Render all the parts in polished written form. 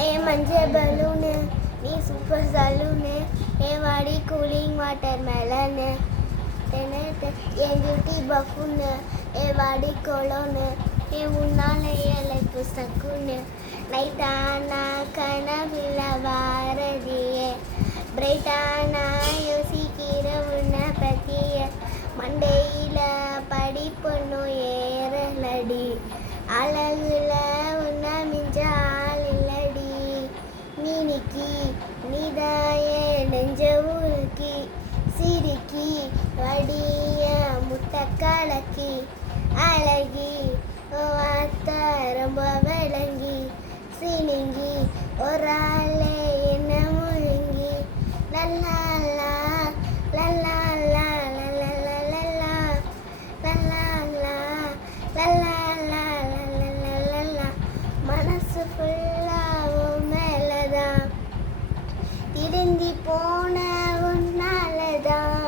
ஏ மஞ்சள் பலூனு நீ super saloon ஏ வாடி கூலிங் வாட்டர் மெலனு என் டியூட்டி பஃபுன்னு ஏ வாடி கொலோனு ஏ உன்னால லைஃப் சக்குன்னு நைட்டானா கனவுல வாரதியே பிரைட்டானா யோசிக்கிற உன்னை பற்றிய மண்டையில் படிப்பொன்னும் ஏறலடி அழகுல உன்னை மிஞ்ச ஆள் இல்லடி மினிக்கி நீதாய நெஞ்ச உருக்கி சிரிக்கி வடிய முட்டை கலக்கி அழகி வார்த்த ரொம்ப விளங்கி சினிங்கி ஒரு ஆளே என்ன முழுங்கி லல்லாலா லல்லாலா லல்லாலா லல்லாலா லல்லாலா லல்லாலா மனசு ஃபுல்லாவும் மேலதான் திருந்தி போன உன்னாலதான்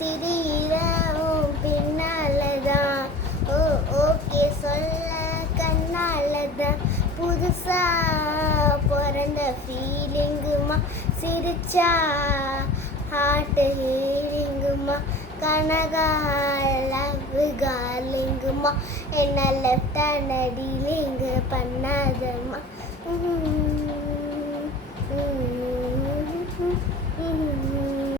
திரியிறவும் பின்னாலதான் ஓகே சொல்ல கண்ணாலதான் புதுசா பிறந்த ஃபீலிங்குமா சிரிச்சா ஹார்ட் ஹீலிங்குமா கனகா லவ் கார்லிங்குமா என்ன லெஃப்ட் ஹேண்ட் அடிலிங்க பண்ணாதம்மா